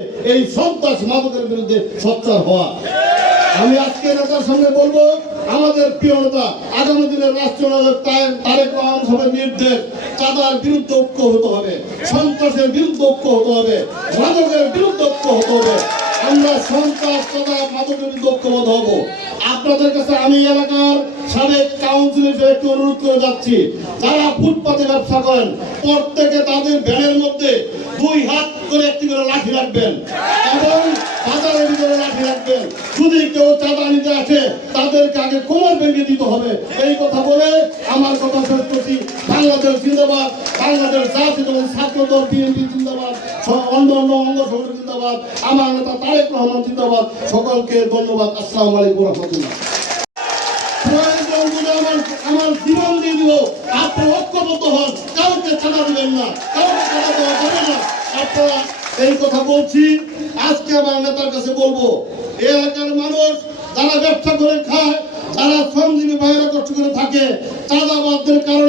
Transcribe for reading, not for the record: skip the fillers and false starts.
এই সন্ত্রাস মাদকের বিরুদ্ধে সোচ্চার হওয়া। আমি আজকে নেতার সামনে বলবো, আমাদের প্রিয় নেতা আগামী দিনের রাষ্ট্রীয় নায়ক তারেক রহমান সাহেবের নির্দেশ, চাঁদার বিরুদ্ধে ঐক্য হতে হবে, সন্ত্রাসের বিরুদ্ধে ঐক্য হতে হবে, মাদকের বিরুদ্ধে ঐক্য হতে হবে। আমরা সন্ত্রাস চাঁদা মাদকের বিরুদ্ধে ঐক্যবদ্ধ হবো। আপনাদের কাছে আমি এলাকার সাবেক কাউন্সিলর হিসেবে একটু অনুরোধ করে যাচ্ছি, যারা ফুটপাতে ব্যবসা করেন প্রত্যেকে তাদের ভ্যানের মধ্যে 2 হাত করে একটি করে লাঠি রাখবেন এবং বাজারের ভিতরে লাঠি রাখবেন। যদি কেউ চাঁদা নিতে আসে তাদেরকে আগে কোমর ভেঙে দিতে হবে। এই কথা বলে আমার কথা শেষ করছি। বাংলাদেশ জিন্দাবাদ, বাংলাদেশ জাতীয় দল ছাত্র দল বিএনপি জিন্দাবাদ, অন্য অঙ্গ সংগঠন জিন্দাবাদ, আমার নেতা তারেক রহমান জিন্দাবাদ। সকলকে ধন্যবাদ। আসসালামু আলাইকুম রহমতুল্লাহ। আমার জীবন দিয়ে দিব, আপনি ঐক্যবদ্ধ হন, কাউকে চাঁদা দিবেন না, কাউকে চাঁদা দেওয়া যাবে না। আপনারা এই কথা বলছি। আজকে আমার নেতার কাছে বলবো, এই এলাকার মানুষ যারা ব্যবসা করে খায়, যারা শ্রমজীবী ভাইয়েরা কষ্ট করে থাকে, চাঁদাবাজদের কারণে